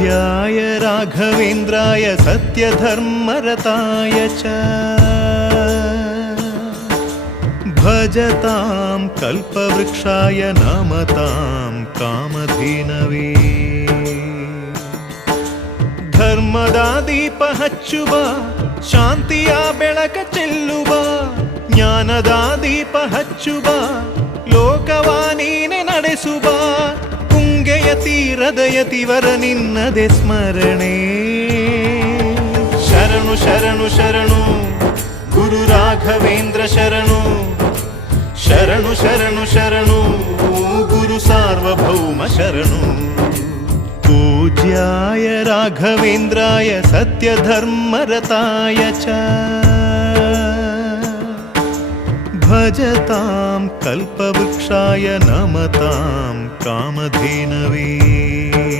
पूज्याय राघवेन्द्राय सत्यधर्मरताय च भजतां कल्पवृक्षाय नमतां कामधेनवे ಧರ್ಮದ ದೀಪ ಹಚ್ಚುವ ಶಾಂತಿಯ ಬೆಳಕ ಚೆಲ್ಲುವ ಜ್ಞಾನದ ದೀಪ ಹಚ್ಚುವ ಲೋಕವ ನೀನೆ ನಡೆಸುವ ತುಂಗೆಯ ತೀರದ ಯತಿವರ ನಿನ್ನದೆ ಸ್ಮರಣೆ ಶರಣು ಶರಣು ಶರಣು ಗುರು ರಾಘವೇಂದ್ರ ಶರಣು ಶರಣು ಶರಣು ಶರಣು ಗುರು ಸಾರ್ವಭೌಮ ಶರಣು पूज्याय राघवेन्द्राय सत्यधर्मरताय च भजतां कल्पवृक्षाय नमतां कामधेनवे